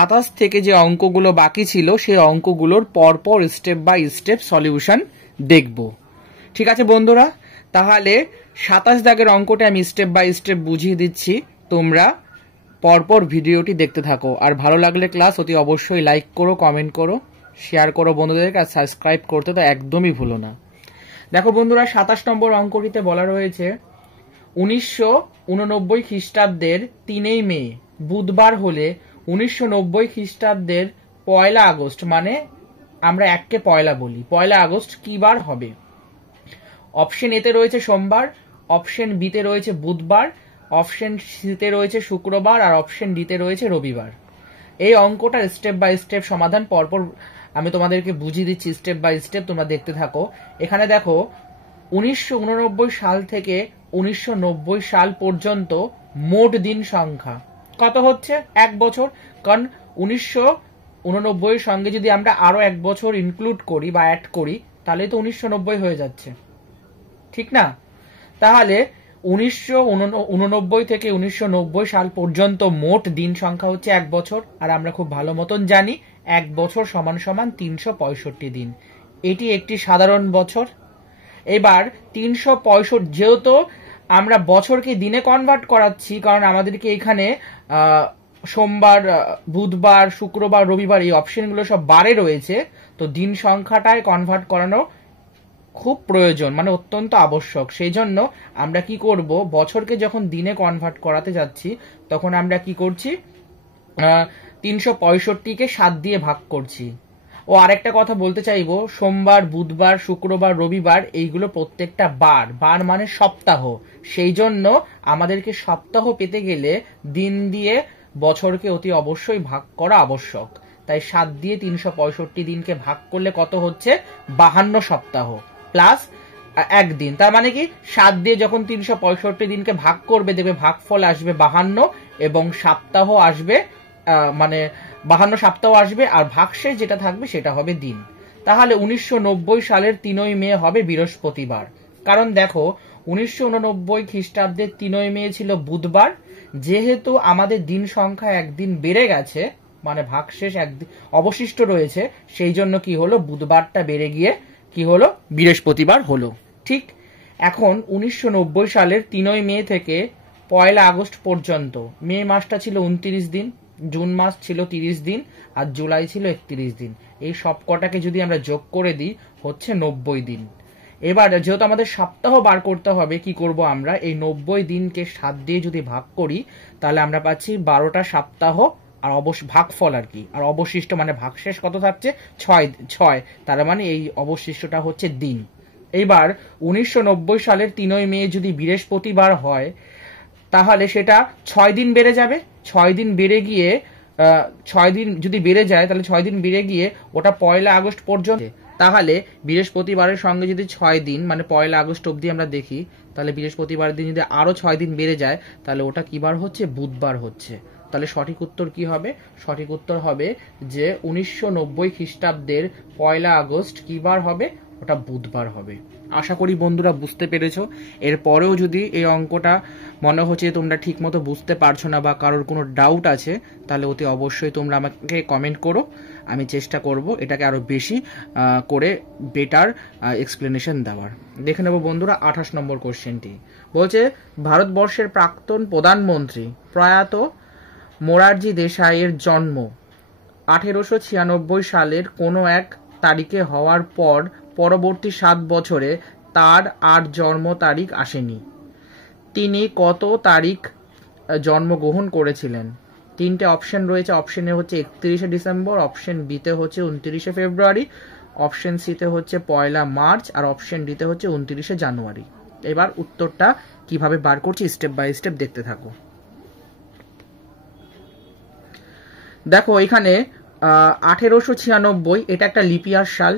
27 থেকে যে অঙ্কগুলো বাকি ছিল সেই অঙ্কগুলোর পরপর স্টেপ বাই স্টেপ সলিউশন দেখব। ঠিক আছে বন্ধুরা, তাহলে 27 দাগের অঙ্কটা আমি স্টেপ বাই স্টেপ বুঝিয়ে দিচ্ছি, তোমরা পরপর ভিডিওটি দেখতে থাকো। আর ভালো লাগলে ক্লাস অতি অবশ্যই লাইক করো, কমেন্ট করো, শেয়ার করো বন্ধুদেরকে, আর সাবস্ক্রাইব করতে তো একদমই ভুলো না। দেখো বন্ধুরা, 27 নম্বর অঙ্কটিতে বলা রয়েছে 1989 খ্রিস্টাব্দের 3 মে বুধবার হলে 1990 খ্রিস্টাব্দের 1 আগস্ট, মানে আমরা এককে পয়লা বলি, 1 আগস্ট কি বার হবে? অপশন এতে রয়েছে সোমবার, অপশন বিতে রয়েছে বুধবার, অপশন সিতে রয়েছে শুক্রবার, আর অপশন ডিতে রয়েছে রবিবার। এই অঙ্কটার স্টেপ বাই স্টেপ সমাধান পরপর আমি তোমাদেরকে বুঝিয়ে দিচ্ছি, স্টেপ বাই স্টেপ তোমরা দেখতে থাকো। এখানে দেখো 1989 সাল থেকে 1990 সাল পর্যন্ত মোট দিন সংখ্যা কত হচ্ছে? 1 বছর, কারণ 1989 এর সঙ্গে যদি আমরা আরো 1 বছর ইনক্লুড করি বা অ্যাড করি তাহলে তো 1990 হয়ে যাচ্ছে, ঠিক না? তাহলে 1989 থেকে 1990 সাল পর্যন্ত মোট দিন সংখ্যা হচ্ছে 1 বছর, আর আমরা খুব ভালো মতন জানি 1 বছর সমান সমান 365 দিন। এটি একটি সাধারণ বছর। এবার 365, যেহেতু আমরা বছরকে দিনে কনভার্ট করাচ্ছি, কারণ আমাদেরকে এখানে সোমবার, বুধবার, শুক্রবার, রবিবার এই অপশনগুলো সব বারে রয়েছে, তো দিন সংখ্যাটায় কনভার্ট করানো খুব প্রয়োজন, মানে অত্যন্ত আবশ্যক। সেই জন্য আমরা কি করব, বছরকে যখন দিনে কনভার্ট করাতে যাচ্ছি তখন আমরা কি করছি, 365কে 7 দিয়ে ভাগ করছি। ও আরেকটা কথা বলতে চাইবো, সোমবার, বুধবার, শুক্রবার, রবিবার এইগুলো প্রত্যেকটা বার, বার মানে সপ্তাহ। সেই জন্য আমাদেরকে সপ্তাহ পেতে গেলে দিন দিয়ে বছরকে অতি অবশ্যই ভাগ করা আবশ্যক। তাই 7 দিয়ে 365 দিনকে ভাগ করলে কত হচ্ছে? 52 সপ্তাহ প্লাস 1 দিন। তার মানে কি, 7 দিয়ে যখন 365 দিনকে ভাগ করবে দেখবে ভাগফল আসবে 52 এবং সপ্তাহ আসবে, মানে 52 সপ্তাহ আসবে, আর ভাগশেষ যেটা থাকবে সেটা হবে দিন। তাহলে 1990 সালের 3 মে হবে বৃহস্পতিবার। কারণ দেখো 1989 খ্রিস্টাব্দের 3 মে ছিল বুধবার, যেহেতু আমাদের দিন সংখ্যা 1 দিন বেড়ে গেছে, মানে ভাগশেষ 1 দিন অবশিষ্ট রয়েছে, সেই জন্য কি হলো, বুধবারটা বেড়ে গিয়ে কি হলো, বৃহস্পতিবার হলো। ঠিক এখন 1990 সালের 3 মে থেকে 1 আগস্ট পর্যন্ত মে মাসটা ছিল 29 দিন, জুন মাস ছিল 30 দিন, আর জুলাই ছিল 31 দিন। এই সব কটাকে যদি আমরা যোগ করে দিই হচ্ছে 90 দিন। এবার যেহেতু আমাদের সপ্তাহ বার করতে হবে, কি করব আমরা, এই 90 দিনকে 7 দিয়ে যদি ভাগ করি তাহলে আমরা পাচ্ছি 12টা সপ্তাহ, আর ভাগফল আর কি, আর অবশিষ্ট মানে ভাগশেষ কত থাকছে? 6। তার মানে এই অবশিষ্টটা হচ্ছে দিন। এইবার 1990 সালের 3 মে যদি বৃহস্পতিবার হয় তাহলে সেটা 6 দিন বেড়ে যাবে। 6 দিন বেড়ে গিয়ে 6 দিন যদি বেড়ে যায় তাহলে 6 দিন বেড়ে গিয়ে ওটা 1 আগস্ট পর্যন্ত। তাহলে বৃহস্পতিবারের সঙ্গে যদি 6 দিন মানে 1 আগস্ট অবধি আমরা দেখি, তাহলে বৃহস্পতিবারের দিন যদি আরো 6 দিন বেড়ে যায় তাহলে ওটা কি বার হচ্ছে? বুধবার হচ্ছে। তাহলে সঠিক উত্তর কি হবে? সঠিক উত্তর হবে যে 1990 খ্রিস্টাব্দের 1 আগস্ট কি বার হবে? ওটা বুধবার হবে। আশা করি বন্ধুরা বুঝতে পেরেছো। এরপরেও যদি এই অঙ্কটা মনে হচ্ছে তোমরা ঠিক মতো বুঝতে পারছো না বা কারোর কোনো ডাউট আছে, তাহলে অতি অবশ্যই তোমরা আমাকে কমেন্ট করো, আমি চেষ্টা করব এটাকে আরো বেশি করে বেটার এক্সপ্লেনেশন দেওয়ার। দেখে নেব বন্ধুরা 28 নম্বর কোশ্চেনটি। বলছে ভারতবর্ষের প্রাক্তন প্রধানমন্ত্রী প্রয়াত মোরারজি দেশাইয়ের জন্ম 1896 সালের কোনো এক তারিখে হওয়ার পর পরবর্তী 7 বছরে তার আর জন্ম তারিখ আসেনি। তিনি কত তারিখ জন্মগ্রহণ করেছিলেন? 3টে অপশন রয়েছে। অপশন এ হচ্ছে 31শে ডিসেম্বর, অপশন বিতে হচ্ছে 29শে ফেব্রুয়ারি, অপশন সিতে হচ্ছে 1 মার্চ, আর অপশন ডিতে হচ্ছে 29শে জানুয়ারি। এবার উত্তরটা কিভাবে বার করছি স্টেপ বাই স্টেপ দেখতে থাকো। দেখো এখানে 1896 এটা একটা লিপিয়ার সাল।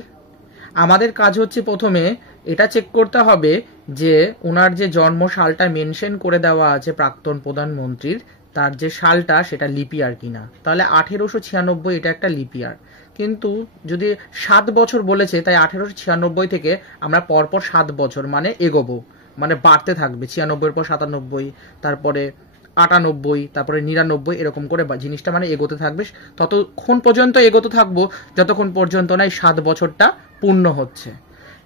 আমাদের কাজ হচ্ছে প্রথমে এটা চেক করতে হবে যে ওনার যে জন্ম সালটা মেনশন করে দেওয়া আছে প্রাক্তন প্রধানমন্ত্রীর, তার যে সালটা সেটা লিপিয়ার কিনা। তাহলে 1896 এটা একটা লিপিয়ার, কিন্তু যদি 7 বছর বলেছে তাই 1896 থেকে আমরা পরপর 7 বছর মানে এগোবো, মানে বাড়তে থাকবে। 96 এর পর 97, তারপরে 98, তারপরে 99, এরকম করে জিনিসটা মানে এগোতে থাকবে। ততক্ষণ পর্যন্ত এগোতে থাকবো যতক্ষণ পর্যন্ত না এই 7 বছরটা পূর্ণ হচ্ছে।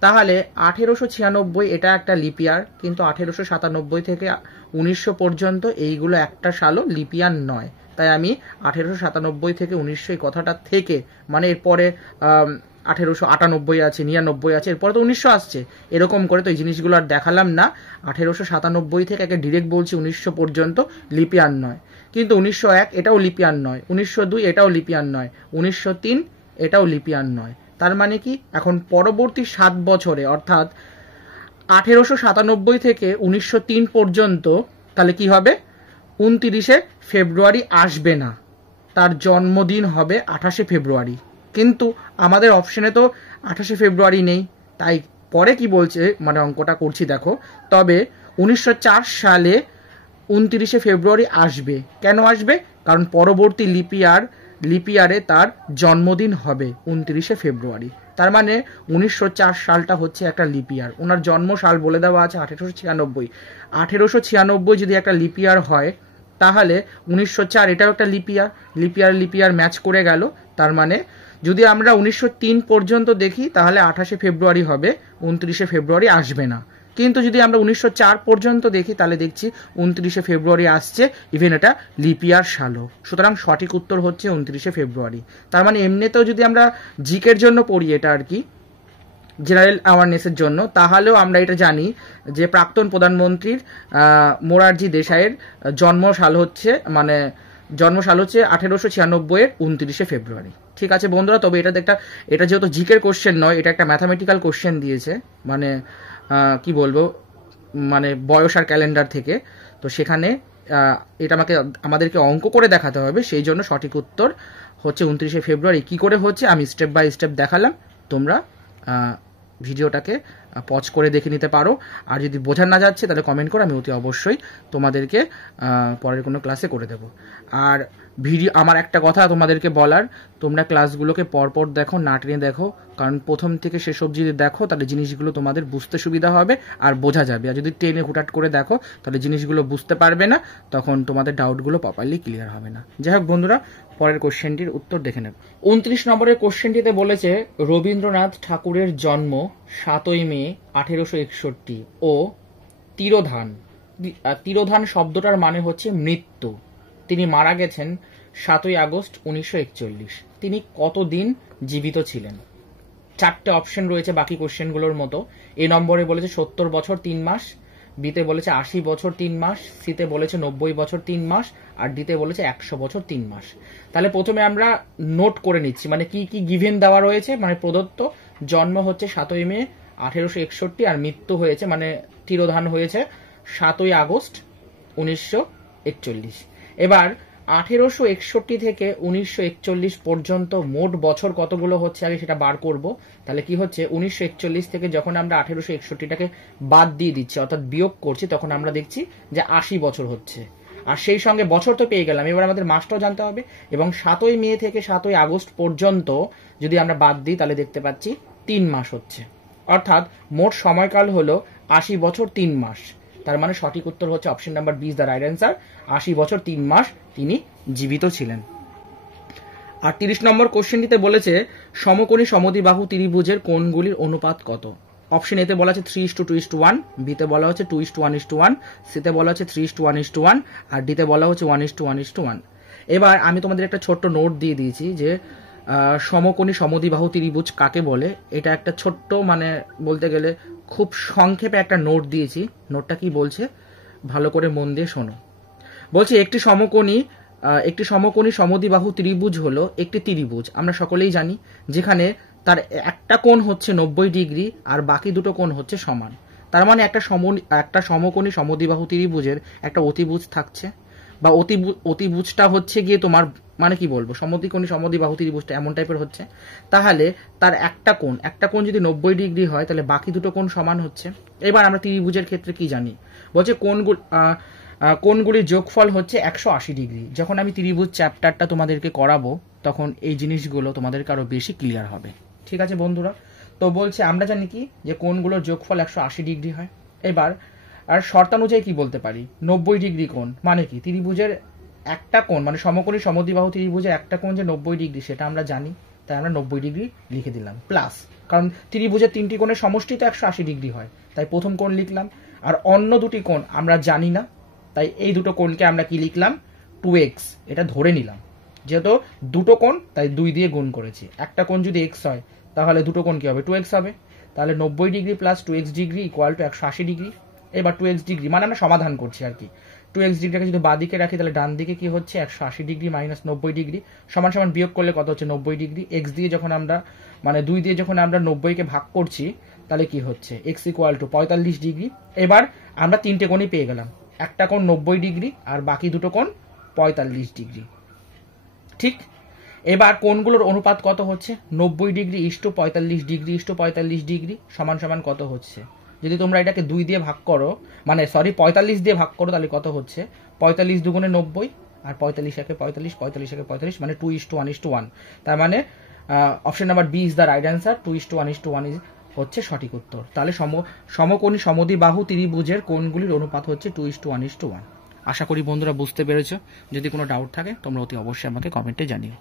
তাহলে 1896 এটা একটা লিপিয়ার, কিন্তু 1897 থেকে 1900 পর্যন্ত এইগুলো একটা সালও লিপিয়ার নয়। তাই আমি 1897 থেকে 1900 এই কথাটা থেকে, মানে এরপরে 1898 আছে, 99 আছে, এরপরে তো 1900 আসছে, এরকম করে তো এই জিনিসগুলো আর দেখালাম না। 1897 থেকে একে ডিরেক্ট বলছি 1900 পর্যন্ত লিপিয়ার নয়। কিন্তু 1901 এটাও লিপিয়ার নয়, 1902 এটাও লিপিয়ার নয়, 1903 এটাও লিপিয়ার নয়। তার মানে কি, এখন পরবর্তী 7 বছরে অর্থাৎ 1897 থেকে 1903 পর্যন্ত তাহলে কি হবে, 29শে ফেব্রুয়ারি আসবে না, তার জন্মদিন হবে 28শে ফেব্রুয়ারি। কিন্তু আমাদের অপশনে তো 28শে ফেব্রুয়ারি নেই, তাই পরে কি বলছে, মানে অঙ্কটা করছি দেখো। তবে 1904 সালে 29শে ফেব্রুয়ারি আসবে। কেন আসবে? কারণ পরবর্তী লিপিয়ারে তার জন্মদিন হবে 29শে ফেব্রুয়ারি। তার মানে 1904 সালটা হচ্ছে একটা লিপিয়ার। ওনার জন্ম সাল বলে দেওয়া আছে 1896। 1896 যদি একটা লিপিয়ার হয়, তাহলে 1904 এটাও একটা লিপিয়ার ম্যাচ করে গেল। তার মানে যদি আমরা 1903 পর্যন্ত দেখি, তাহলে 28শে ফেব্রুয়ারি হবে, 29শে ফেব্রুয়ারি আসবে না। কিন্তু যদি আমরা 1904 পর্যন্ত দেখি, তাহলে দেখছি 29শে ফেব্রুয়ারি আসছে, ইভেন এটা লিপিয়ার সালও। সুতরাং সঠিক উত্তর হচ্ছে 29শে ফেব্রুয়ারি। তার মানে এমনিতেও যদি আমরা জিকের জন্য পড়ি, এটা আর কি জেনারেল অ্যাওয়ারনেসের জন্য, তাহলেও আমরা এটা জানি যে প্রাক্তন প্রধানমন্ত্রীর মোরারজি দেশাইয়ের জন্মসাল হচ্ছে 1896 29শে ফেব্রুয়ারি। ঠিক আছে বন্ধুরা, তবে এটা যেহেতু জিকের কোশ্চেন নয়, এটা একটা ম্যাথামেটিক্যাল কোশ্চেন দিয়েছে, মানে কি বলবো, মানে বয়স আর ক্যালেন্ডার থেকে, তো সেখানে এটা আমাদেরকে অঙ্ক করে দেখাতে হবে। সেই জন্য সঠিক উত্তর হচ্ছে 29শে ফেব্রুয়ারি। কি করে হচ্ছে আমি স্টেপ বাই স্টেপ দেখালাম, তোমরা ভিডিওটাকে পজ করে দেখে নিতে পারো। আর যদি বোঝা না যাচ্ছে তাহলে কমেন্ট করো, আমি অতি অবশ্যই তোমাদেরকে পরের কোনো ক্লাসে করে দেবো। আর আমার একটা কথা তোমাদেরকে বলার, তোমরা ক্লাসগুলোকে পরপর দেখো, না টেনে দেখো, কারণ প্রথম থেকে সেসব যদি দেখো তাহলে জিনিসগুলো তোমাদের বুঝতে সুবিধা হবে আর বোঝা যাবে। আর যদি টেনে হুটহাট করে দেখো তাহলে জিনিসগুলো বুঝতে পারবে না, তখন তোমাদের ডাউটগুলো প্রপারলি ক্লিয়ার হবে না। যাই হোক বন্ধুরা, পরের কোশ্চেনটির উত্তর দেখে নেব। 29 নম্বরের কোশ্চেনটিতে বলেছে রবীন্দ্রনাথ ঠাকুরের জন্ম 7ই মে 1861 ও তিরোধান শব্দটার মানে হচ্ছে মৃত্যু। তিনি মারা গেছেন 7ই আগস্ট 1941। তিনি কতদিন জীবিত ছিলেন? 4টে অপশন রয়েছে বাকি কোশ্চেনগুলোর মতো। এ নম্বরে বলেছে 70 বছর 3 মাস, বিতে বলেছে 80 বছর 3 মাস, সিতে বলেছে 90 বছর 3 মাস, আর ডিতে বলেছে 100 বছর 3 মাস। তাহলে প্রথমে আমরা নোট করে নিচ্ছি, মানে কি কি গিভেন দেওয়া রয়েছে। মানে প্রদত্ত জন্ম হচ্ছে 7ই মে 1861 আর মৃত্যু হয়েছে, মানে তিরোধান হয়েছে 7ই আগস্ট 1941। এবার 1861 থেকে 1941 পর্যন্ত মোট বছর কতগুলো হচ্ছে আগে সেটা বার করব। তাহলে কি হচ্ছে, 1941 থেকে যখন আমরা 1861টাকে বাদ দিয়ে দিচ্ছি অর্থাৎ বিয়োগ করছি, তখন আমরা দেখছি যে 80 বছর হচ্ছে। আর সেই সঙ্গে বছর তো পেয়ে গেলাম, এবার আমাদের মাসটাও জানতে হবে। এবং 7ই মে থেকে 7ই আগস্ট পর্যন্ত যদি আমরা বাদ দিই, তাহলে দেখতে পাচ্ছি 3 মাস হচ্ছে, অর্থাৎ মোট সময়কাল হলো 80 বছর 3 মাস। তার মানে সঠিক উত্তর হচ্ছে option number B is the right answer. 80 বছর 3 মাস তিনি জীবিত ছিলেন। আর 30 নম্বর কোশ্চেনটিতে বলেছে সমকোণী সমদ্বিবাহু ত্রিভুজের কোণগুলির অনুপাত কত? অপশন এতে বলা আছে 3:2:1, বিতে বলা হচ্ছে 2:1:1, সিতে বলা হচ্ছে 3:1:1, আর ডিতে বলা হচ্ছে 1:1:1। এবার আমি তোমাদের একটা ছোট্ট নোট দিয়ে দিয়েছি যে সমকোণী সমদ্বিবাহু ত্রিভুজ কাকে বলে। এটা একটা ছোট্ট, মানে বলতে গেলে খুব সংক্ষেপে একটা নোট দিয়েছি। নোটটা কি বলছে ভালো করে মন দিয়ে শোনো। বলছে একটি সমকোণী সমদ্বিবাহু ত্রিভুজ হলো একটি ত্রিভুজ, আমরা সকলেই জানি, যেখানে তার একটা কোণ হচ্ছে 90 ডিগ্রি আর বাকি দুটো কোণ হচ্ছে সমান। তার মানে একটা সমকোণী সমদ্বিবাহু ত্রিভুজের একটা অতিভুজ থাকছে, বা অতিভুজটা হচ্ছে গিয়ে তোমার, মানে কি বলবো, সমদ্বিকোণী সমদ্বিবাহু ত্রিভুজটা এমন টাইপের হচ্ছে। তাহলে তার একটা কোণ যদি 90 ডিগ্রি হয়, তাহলে বাকি দুটো কোণ সমান হচ্ছে। এবার আমরা ত্রিভুজের ক্ষেত্রে কি জানি, বলছে কোণগুলির যোগফল হচ্ছে 180 ডিগ্রি। যখন আমি ত্রিভুজ চ্যাপ্টারটা তোমাদেরকে করাবো, তখন এই জিনিসগুলো তোমাদেরকে আরো বেশি ক্লিয়ার হবে। ঠিক আছে বন্ধুরা, তো বলছে আমরা জানি কি যে কোণগুলোর যোগফল 180 ডিগ্রি হয়। এবার আর শর্তানুযায়ী কি বলতে পারি, 90 ডিগ্রি কোণ মানে কি, ত্রিভুজের একটা কোণ মানে সমকোণী সমদ্বিবাহু ত্রিভুজের একটা কোণ যে 90 ডিগ্রি সেটা আমরা জানি, তাই আমরা 90 ডিগ্রি লিখে দিলাম প্লাস, কারণ ত্রিভুজের 3টি কোণের সমষ্টি তো 180 ডিগ্রি হয়, তাই প্রথম কোণ লিখলাম। আর অন্য দুটি কোণ আমরা জানি না, তাই এই দুটো কোণকে আমরা কি লিখলাম 2x, এটা ধরে নিলাম, যেহেতু দুটো কোণ তাই 2 দিয়ে গুণ করেছি। একটা কোণ যদি x হয় তাহলে দুটো কোণ কি হবে 2x হবে, তাহলে 90 degree plus 2x degree equal to 180 degree. এবার 2x ডিগ্রি মানে আমরা সমাধান করছি আর কি, 2x ডিগ্রিটাকে যদি বাঁ দিকে রাখি তাহলে ডান দিকে কি হচ্ছে 180 ডিগ্রি মাইনাস 90 ডিগ্রি সমান সমান বিয়োগ করলে কত হচ্ছে 90 ডিগ্রি। এক্স দিয়ে যখন আমরা মানে 2 দিয়ে যখন আমরা 90কে ভাগ করছি তাহলে কি হচ্ছে এক্স ইকুয়াল টু 45 ডিগ্রি। এবার আমরা তিনটে কোণই পেয়ে গেলাম, একটা কোণ 90 ডিগ্রি আর বাকি দুটো কোণ 45 ডিগ্রি। ঠিক, এবার কোণগুলোর অনুপাত কত হচ্ছে 90 degree is to 45 degree is to 45 degree সমান সমান কত হচ্ছে, যদি তোমরা এটাকে 2 দিয়ে ভাগ করো মানে সরি 45 দিয়ে ভাগ করো তাহলে কত হচ্ছে 45 দুগুণে 90 আর 45 একে 45 45 একে 45 মানে 2:1:1। তার মানে option number B is the right answer, 2:1:1 is হচ্ছে সঠিক উত্তর। তাহলে সমকোণী সমদ্বিবাহু ত্রিভুজের কোণগুলির অনুপাত হচ্ছে 2:1:1। আশা করি বন্ধুরা বুঝতে পেরেছো, যদি কোনো ডাউট থাকে তোমরা অতি অবশ্যই আমাকে কমেন্টে জানিও।